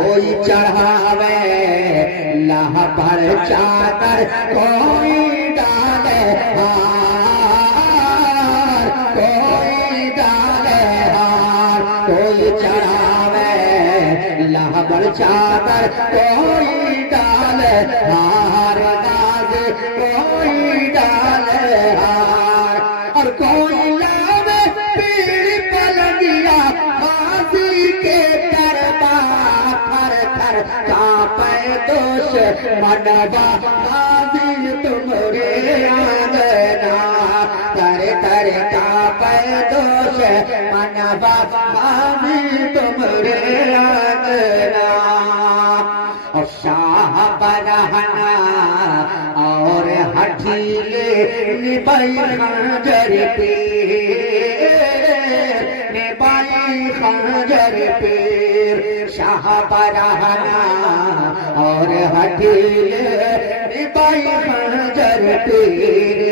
کوئی چڑھاوے لاہ پر چادر کوئی ڈالے ہار کوئی ڈالے ہار کوئی چڑھاوے لاہ پر چادر کوئی ڈالے ہار ناز کوئی ڈالے ہار اور کوئی لاوے پیڑ پلنگیا غازی کے دربار تھر تھر کانپے دشمنوا غازی تمہارے آنگنا تھر تھر کانپے دشمنوا غازی تمہارے آنگنا اور شاہ برہنہ اور ہٹھیلے نبائی خنجر پیر نبائی خنجر پیر شاہ برہنہ اور ہٹھیلے نبائی خنجر پیر